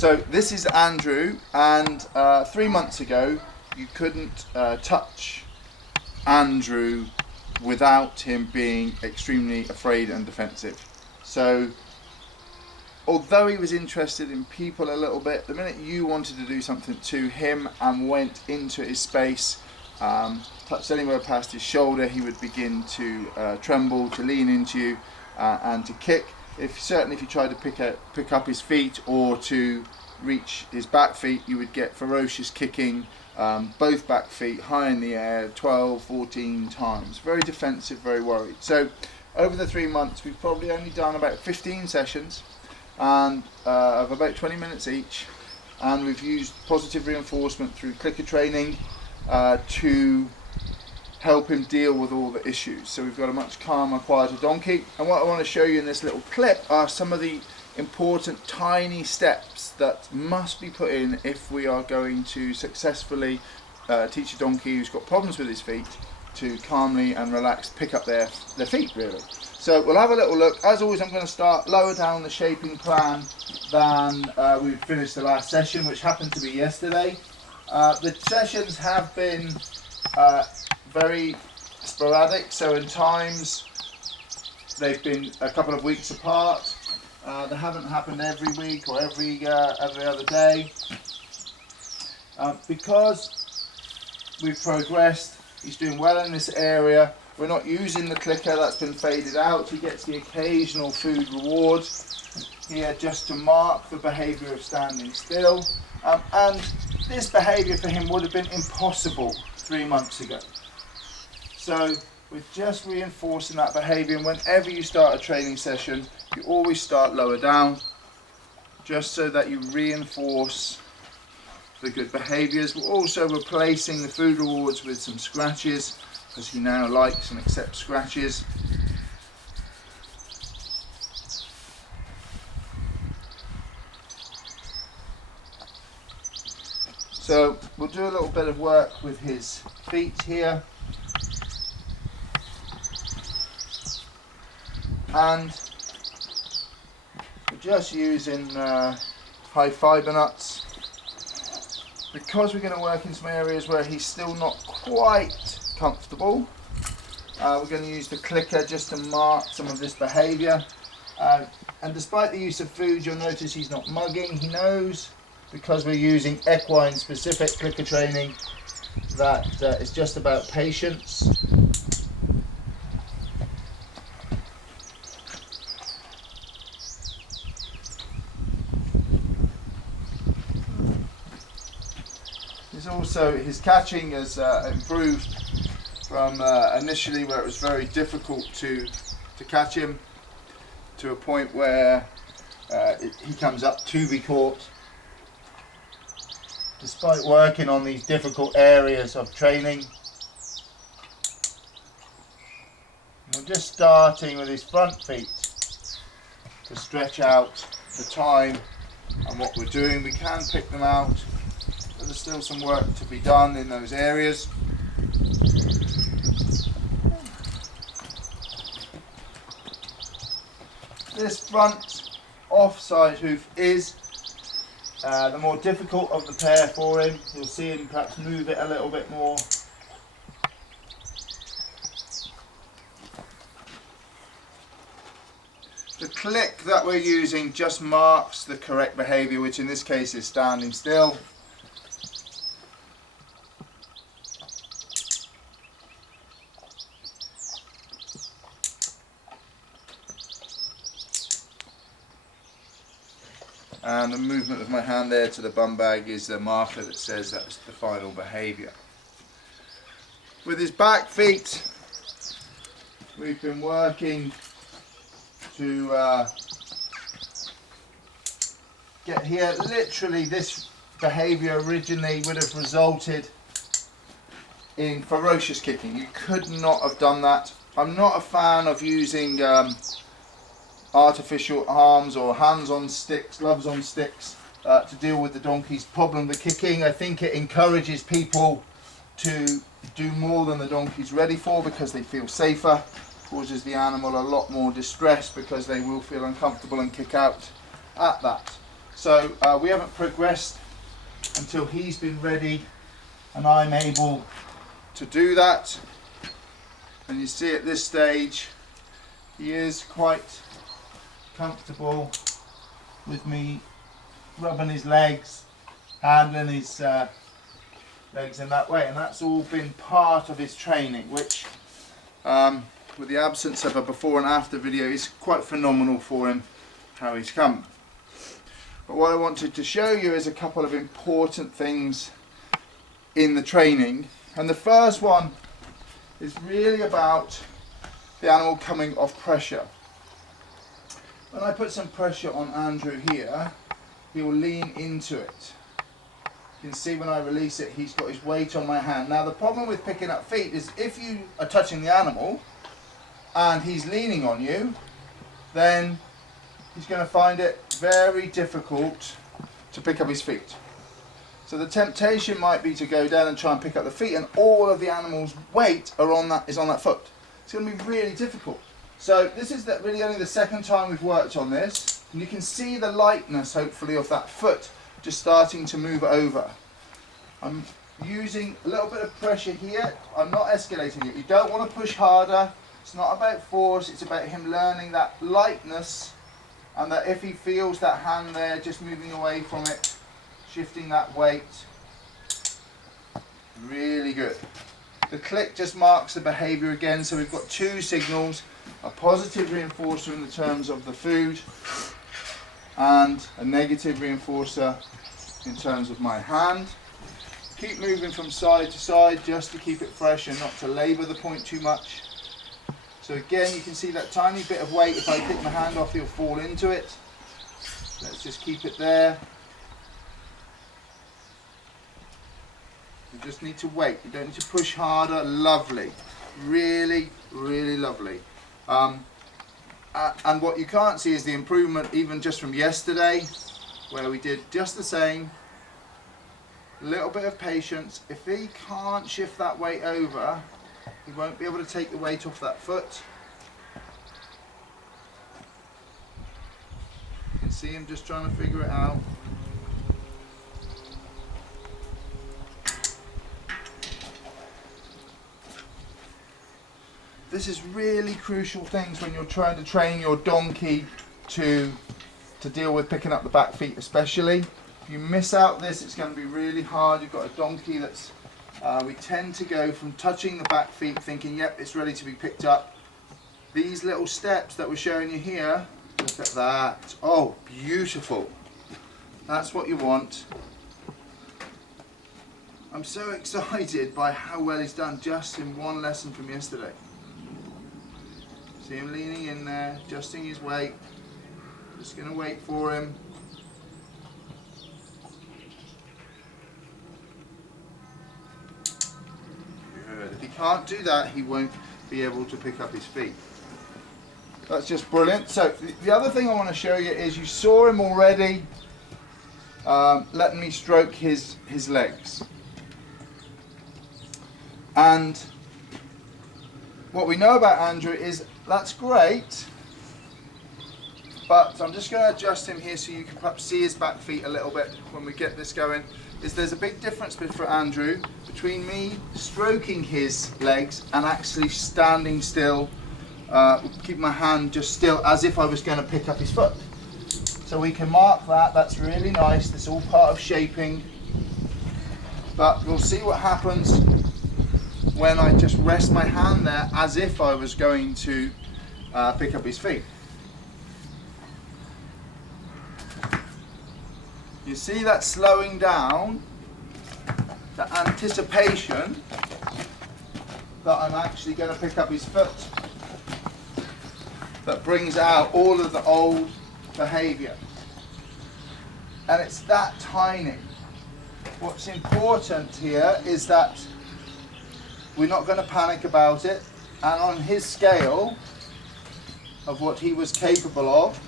So this is Andrew, and 3 months ago you couldn't touch Andrew without him being extremely afraid and defensive. So although he was interested in people a little bit, the minute you wanted to do something to him and went into his space, touched anywhere past his shoulder, he would begin to tremble, to lean into you and to kick. Certainly if you tried to pick up his feet or to reach his back feet, you would get ferocious kicking, both back feet high in the air, 12, 14 times. Very defensive, very worried. So over the 3 months we've probably only done about 15 sessions and of about 20 minutes each, and we've used positive reinforcement through clicker training to help him deal with all the issues. So we've got a much calmer, quieter donkey, and what I want to show you in this little clip are some of the important tiny steps that must be put in if we are going to successfully teach a donkey who's got problems with his feet to calmly and relaxed pick up their feet, really. So we'll have a little look. As always, I'm going to start lower down the shaping plan than we finished the last session, which happened to be yesterday. The sessions have been very sporadic, so in times they've been a couple of weeks apart. They haven't happened every week or every other day. Because we've progressed, he's doing well in this area. We're not using the clicker, that's been faded out. He gets the occasional food reward here just to mark the behaviour of standing still. And this behaviour for him would have been impossible 3 months ago. So we're just reinforcing that behaviour, and whenever you start a training session, you always start lower down, just so that you reinforce the good behaviours. We're also replacing the food rewards with some scratches, because he now likes and accepts scratches. So we'll do a little bit of work with his feet here. And we're just using high fibre nuts, because we're going to work in some areas where he's still not quite comfortable. We're going to use the clicker just to mark some of this behaviour, and despite the use of food, you'll notice he's not mugging. He knows, because we're using equine specific clicker training, that it's just about patience. Also, his catching has improved from initially where it was very difficult to catch him, to a point where he comes up to be caught. Despite working on these difficult areas of training, we're just starting with his front feet to stretch out the time and what we're doing. We can pick them out, but there's still some work to be done in those areas. This front offside hoof is the more difficult of the pair for him. You'll see him perhaps move it a little bit more. The click that we're using just marks the correct behaviour, which in this case is standing still. And the movement of my hand there to the bum bag is the marker that says that's the final behaviour. With his back feet, we've been working to get here. Literally, this behaviour originally would have resulted in ferocious kicking. You could not have done that. I'm not a fan of using artificial arms or hands on sticks, gloves on sticks, to deal with the donkey's problem with kicking. I think it encourages people to do more than the donkey's ready for, because they feel safer. Causes the animal a lot more distress, because they will feel uncomfortable and kick out at that. So we haven't progressed until he's been ready and I'm able to do that. And you see at this stage he is quite comfortable with me rubbing his legs, handling his legs in that way, and that's all been part of his training, which with the absence of a before and after video is quite phenomenal for him, how he's come. But what I wanted to show you is a couple of important things in the training, and the first one is really about the animal coming off pressure. When I put some pressure on Andrew here, he will lean into it. You can see when I release it, he's got his weight on my hand. Now the problem with picking up feet is if you are touching the animal and he's leaning on you, then he's going to find it very difficult to pick up his feet. So the temptation might be to go down and try and pick up the feet, and all of the animal's weight is on that foot. It's going to be really difficult. So this is really only the second time we've worked on this, and you can see the lightness hopefully of that foot just starting to move over. I'm using a little bit of pressure here. I'm not escalating it. You don't want to push harder. It's not about force, it's about him learning that lightness, and that if he feels that hand there just moving away from it, shifting that weight. Really good. The click just marks the behaviour again, so we've got two signals, a positive reinforcer in the terms of the food and a negative reinforcer in terms of my hand. Keep moving from side to side just to keep it fresh and not to labour the point too much. So again, you can see that tiny bit of weight. If I pick my hand off, he'll fall into it. Let's just keep it there. You just need to wait. You don't need to push harder. Lovely. Really, really lovely. And what you can't see is the improvement even just from yesterday, where we did just the same. A little bit of patience. If he can't shift that weight over, he won't be able to take the weight off that foot. You can see him just trying to figure it out. This is really crucial things when you're trying to train your donkey to deal with picking up the back feet especially. If you miss out this, it's going to be really hard. You've got a donkey that's, we tend to go from touching the back feet thinking, yep, it's ready to be picked up. These little steps that we're showing you here, look at that. Oh, beautiful. That's what you want. I'm so excited by how well he's done just in one lesson from yesterday. See him leaning in there, adjusting his weight. Just going to wait for him. Good. If he can't do that, he won't be able to pick up his feet. That's just brilliant. So the other thing I want to show you is you saw him already letting me stroke his legs. And what we know about Andrew is that's great, but I'm just going to adjust him here so you can perhaps see his back feet a little bit when we get this going. There's a big difference for Andrew between me stroking his legs and actually standing still, keeping my hand just still as if I was going to pick up his foot. So we can mark that. That's really nice. That's all part of shaping. But we'll see what happens when I just rest my hand there as if I was going to pick up his feet. You see that slowing down, the anticipation that I'm actually going to pick up his foot, that brings out all of the old behaviour. And it's that tiny. What's important here is that we're not going to panic about it, and on his scale of what he was capable of,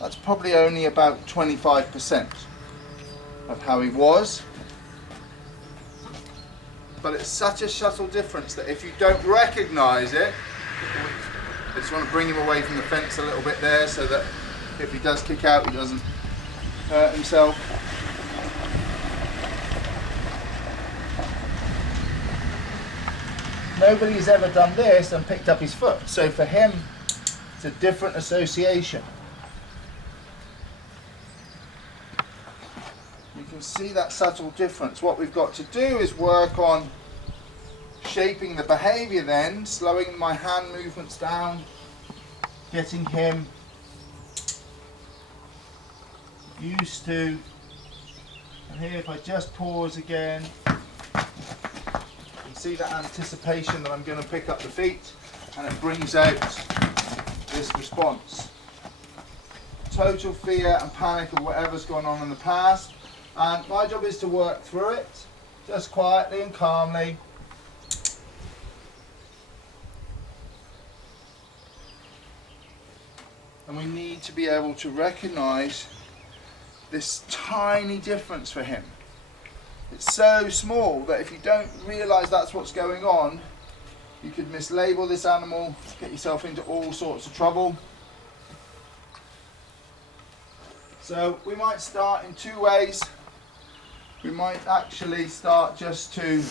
that's probably only about 25% of how he was. But it's such a subtle difference that if you don't recognise it, I just want to bring him away from the fence a little bit there so that if he does kick out, he doesn't hurt himself. Nobody's ever done this and picked up his foot, so for him it's a different association. You can see that subtle difference. What we've got to do is work on shaping the behaviour then, slowing my hand movements down, getting him used to, and here if I just pause again, you can see that anticipation that I'm going to pick up the feet, and it brings out this response. Total fear and panic of whatever's gone on in the past, and my job is to work through it, just quietly and calmly. And we need to be able to recognise this tiny difference for him. It's so small that if you don't realise that's what's going on, you could mislabel this animal, get yourself into all sorts of trouble. So we might start in two ways. We might actually start just to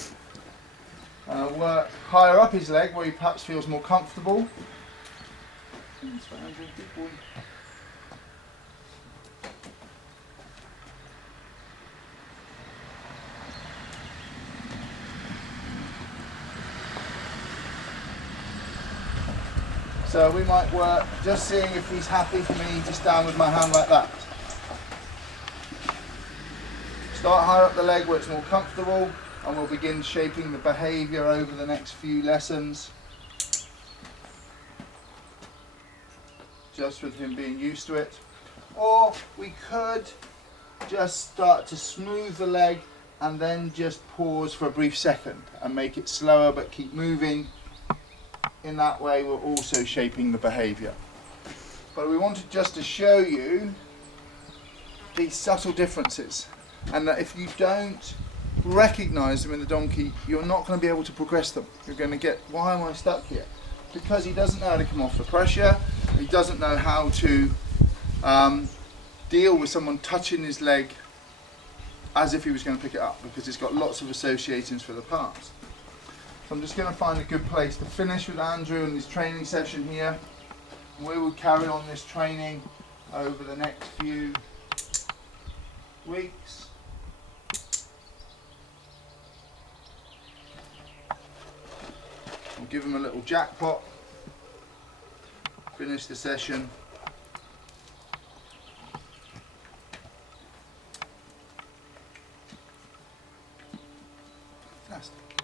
work higher up his leg where he perhaps feels more comfortable. That's right, Andrew, good boy. So we might work just seeing if he's happy for me just down with my hand like that. Start higher up the leg where it's more comfortable, and we'll begin shaping the behaviour over the next few lessons. Just with him being used to it. Or we could just start to smooth the leg and then just pause for a brief second and make it slower but keep moving. In that way we're also shaping the behaviour. But we wanted just to show you these subtle differences, and that if you don't recognise them in the donkey, you're not going to be able to progress them. You're going to get, why am I stuck here? Because he doesn't know how to come off the pressure, he doesn't know how to deal with someone touching his leg as if he was going to pick it up, because it's got lots of associations for the past. So I'm just going to find a good place to finish with Andrew in this training session here. We will carry on this training over the next few weeks. We'll give him a little jackpot, finish the session. Fantastic.